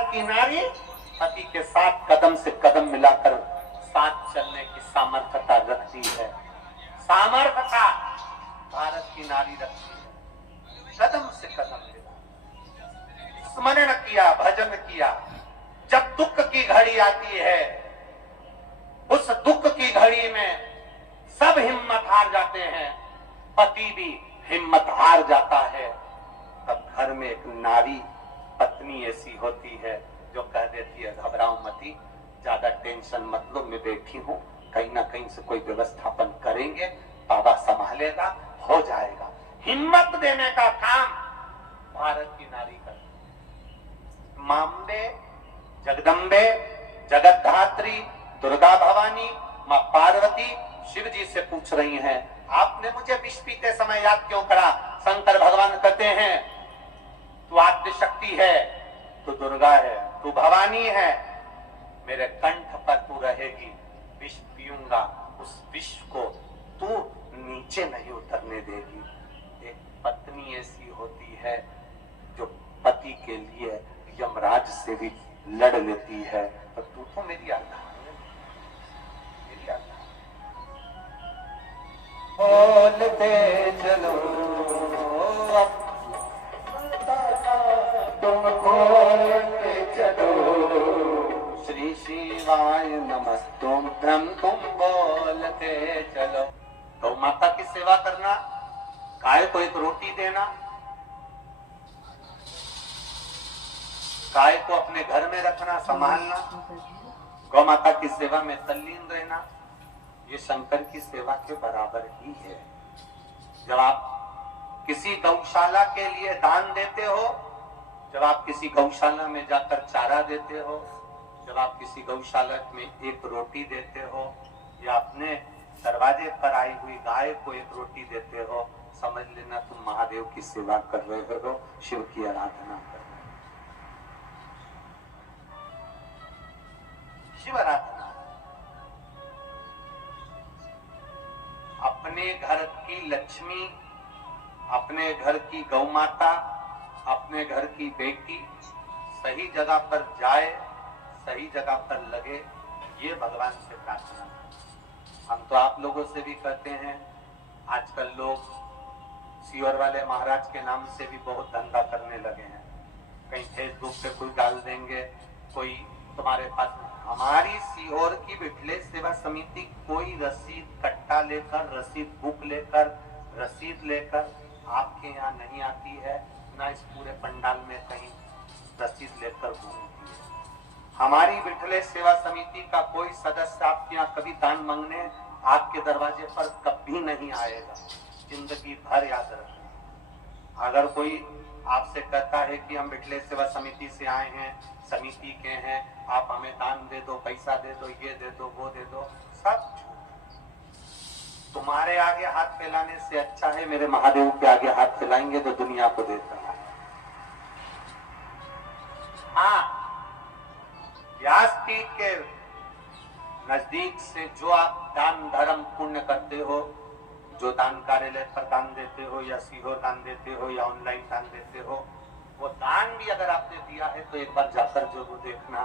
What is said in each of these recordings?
भारत की नारी पति के साथ कदम से कदम मिलाकर साथ चलने की सामर्थ्यता रखती है। सामर्थ्यता भारत की नारी रखती है। कदम से कदम मिला, स्मरण किया, भजन किया। जब दुख की घड़ी आती है, उस दुख की घड़ी में सब हिम्मत हार जाते हैं, पति भी हिम्मत हार जाता है। तब घर में एक नारी पत्नी ऐसी होती है जो कह देती है, घबराओ मती, ज्यादा टेंशन मत लो, मैं बैठी हूं, कहीं ना कहीं से कोई व्यवस्थापन करेंगे, बाबा संभालेगा, हो जाएगा। हिम्मत देने का काम भारत की नारी करती। मांबे, जगदम्बे, जगतधात्री, दुर्गा भवानी, मां पार्वती शिव जी से पूछ रही हैं, आपने मुझे विष पीते समय याद क्यों करा? शंकर भगवान कहते हैं, तू आद्य शक्ति है, तू दुर्गा है, तू भवानी है, मेरे कंठ पर तू रहेगी, विष पीऊंगा, उस विष को तू नीचे नहीं उतरने देगी। एक पत्नी ऐसी होती है जो पति के लिए यमराज से भी लड़ लेती है। तो तू तो मेरी आज्ञा है, मेरी आज्ञा। बोलते चलो तुम बोलते चलो, श्री शिवाय नमस्तुभ्यं, तुम बोलते चलो। तो माता की सेवा करना, गाय को एक रोटी देना, गाय को अपने घर में रखना, संभालना, गौ माता की सेवा में तल्लीन रहना, ये शंकर की सेवा के बराबर ही है। जब आप किसी गौशाला के लिए दान देते हो, जब आप किसी गौशाला में जाकर चारा देते हो, जब आप किसी गौशाला में एक रोटी देते हो, या अपने दरवाजे पर आई हुई गाय को एक रोटी देते हो, समझ लेना तुम महादेव की सेवा कर रहे हो, शिव की आराधना कर रहे हो। शिव आराधना। अपने घर की लक्ष्मी, अपने घर की गौ माता, अपने घर की बेटी सही जगह पर जाए, सही जगह पर लगे, ये भगवान से प्रार्थना। हम तो आप लोगों से भी कहते हैं, आजकल लोग सीवर वाले महाराज के नाम से भी बहुत धंधा करने लगे हैं। कहीं फेसबुक पे कोई डाल देंगे, कोई तुम्हारे पास। हमारी सीहोर की विठलेश सेवा समिति कोई रसीद कट्टा लेकर, रसीद बुक लेकर, रसीद लेकर आपके यहाँ नहीं आती है, ना इस पूरे पंडाल में कहीं रसीद लेकर घूमती है। हमारी विठलेश सेवा समिति का कोई सदस्य आपके यहाँ कभी दान मांगने आपके दरवाजे पर कभी नहीं आएगा, जिंदगी भर याद रखें। अगर कोई आपसे कहता है कि हम विठलेश सेवा समिति से आए हैं, समिति के हैं, आप हमें दान दे दो, पैसा दे दो, ये दे दो, वो दे दो, सब तुम्हारे आगे हाथ फैलाने से अच्छा है मेरे महादेव के आगे हाथ फैलाएंगे तो दुनिया को देता है। हाँ, व्यास पीठ के नजदीक से जो आप दान धर्म पुण्य करते हो, जो दान कार्यालय पर दान देते हो, या सीहोर दान देते हो, या ऑनलाइन दान देते हो, वो दान भी अगर आपने दिया है तो एक बार जाकर जरूर देखना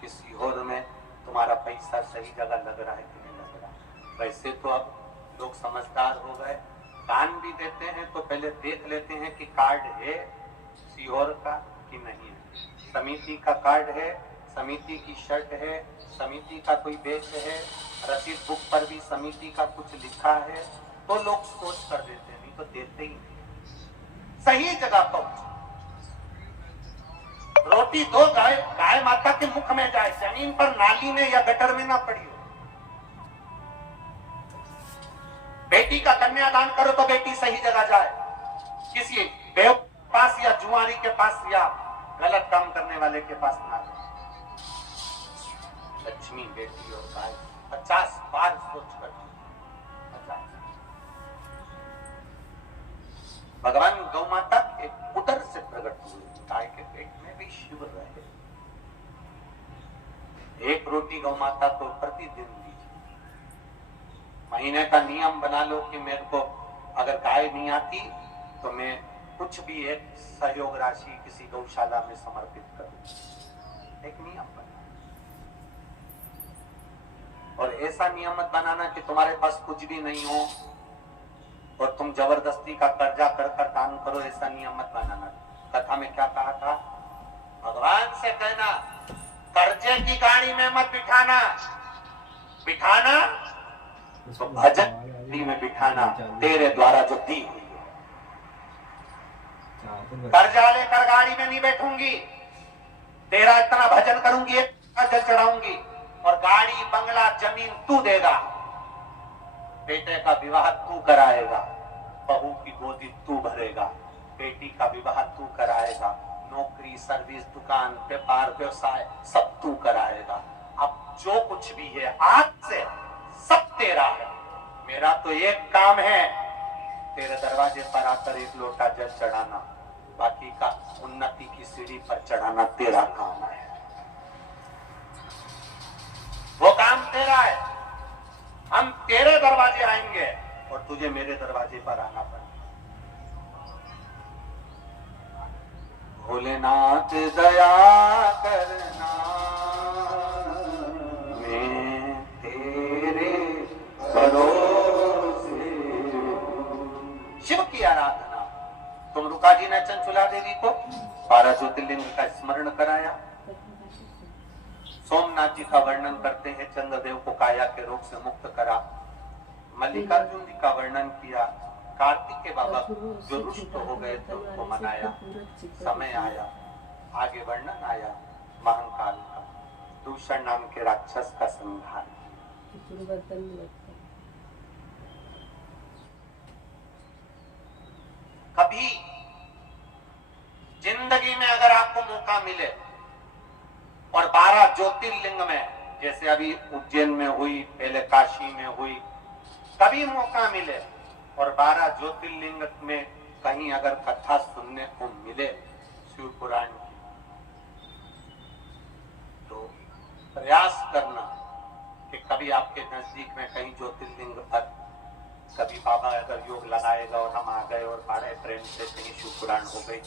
कि सीहोर में तुम्हारा पैसा सही जगह लग रहा है कि नहीं लग रहा। वैसे तो अब लोग समझदार हो गए, दान भी देते हैं तो पहले देख लेते हैं कि कार्ड है सीहोर का कि नहीं है, समिति का कार्ड है, समिति की शर्ट है, समिति का कोई बैच है, रसीद बुक पर भी समिति का कुछ लिखा है, तो लोग सोच कर देते हैं, नहीं तो देते ही नहीं। सही जगह पहुंच, रोटी दो, गाय माता के मुख में जाए, जमीन पर, नाली में या गटर में ना पड़ी हो। बेटी का कन्यादान करो तो बेटी सही जगह जाए, किसी बेव पास या जुआरी के पास या गलत काम करने वाले के पास ना जाए। लक्ष्मी बेटी और गाय 50 बार सोच कर, 50। भगवान गौ माता के उदर से प्रकट हुए, गाय के पेट में भी शिव रहे। एक रोटी गौ माता को प्रतिदिन दीजिए। महीने का नियम बना लो कि मेरे को अगर गाय नहीं आती तो मैं कुछ भी एक सहयोग राशि किसी गौशाला में समर्पित करूं। और ऐसा नियम मत बनाना कि तुम्हारे पास कुछ भी नहीं हो और तुम जबरदस्ती का कर्जा कर कर दान करो, ऐसा नियम मत बनाना। कथा में क्या कहा था? भगवान से कहना कर्जे की गाड़ी में मत बिठाना तो भजन में बिठाना, तेरे द्वारा जो दी हुई है। कर्जा लेकर गाड़ी में नहीं बैठूंगी, तेरा इतना भजन करूंगी, जल चढ़ाऊंगी, और गाड़ी बंगला जमीन तू देगा, बेटे का विवाह तू कराएगा, बहू की गोदी तू भरेगा, बेटी का विवाह तू कराएगा, नौकरी सर्विस दुकान व्यापार व्यवसाय सब तू कराएगा। अब जो कुछ भी है आज से सब तेरा है। मेरा तो एक काम है, तेरे दरवाजे पर आकर एक लोटा जल चढ़ाना, बाकी का उन्नति की सीढ़ी पर चढ़ाना तेरा काम है। वो काम तेरा है। हम तेरे दरवाजे आएंगे और तुझे मेरे दरवाजे पर आना पड़ेगा। भोलेनाथ दया करना, मैं तेरे भरोसे। शिव की आराधना। तुम रुका जी ने चंचुला देवी को 12 ज्योतिर्लिंग का स्मरण कराया। सोमनाथ जी का वर्णन करते हैं, चंद्रदेव को काया के रोग से मुक्त करा। मल्लिकार्जुन जी का वर्णन किया। कार्तिक के बाबा जो रुष्ट हो गए थे उनको मनाया। समय आया, आगे वर्णन आया महाकाल का, दूषण नाम के राक्षस का संहार। कभी जिंदगी में अगर आपको मौका मिले और 12 ज्योतिर्लिंग में, जैसे अभी उज्जैन में हुई, पहले काशी में हुई, कभी मौका मिले और 12 ज्योतिर्लिंग में कहीं अगर कथा सुनने को मिले शिव पुराण की, तो प्रयास करना कि कभी आपके नजदीक में कहीं ज्योतिर्लिंग पर कभी बाबा अगर योग लगाएगा और हम आ गए और बड़े प्रेम से कहीं शिव पुराण हो गई,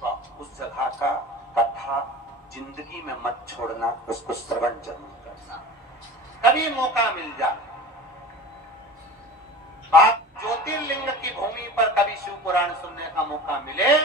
तो उस जगह का कथा जिंदगी में मत छोड़ना, उसको श्रवण जरूर करना। कभी मौका मिल जाए, आप ज्योतिर्लिंग की भूमि पर कभी शिव पुराण सुनने का मौका मिले,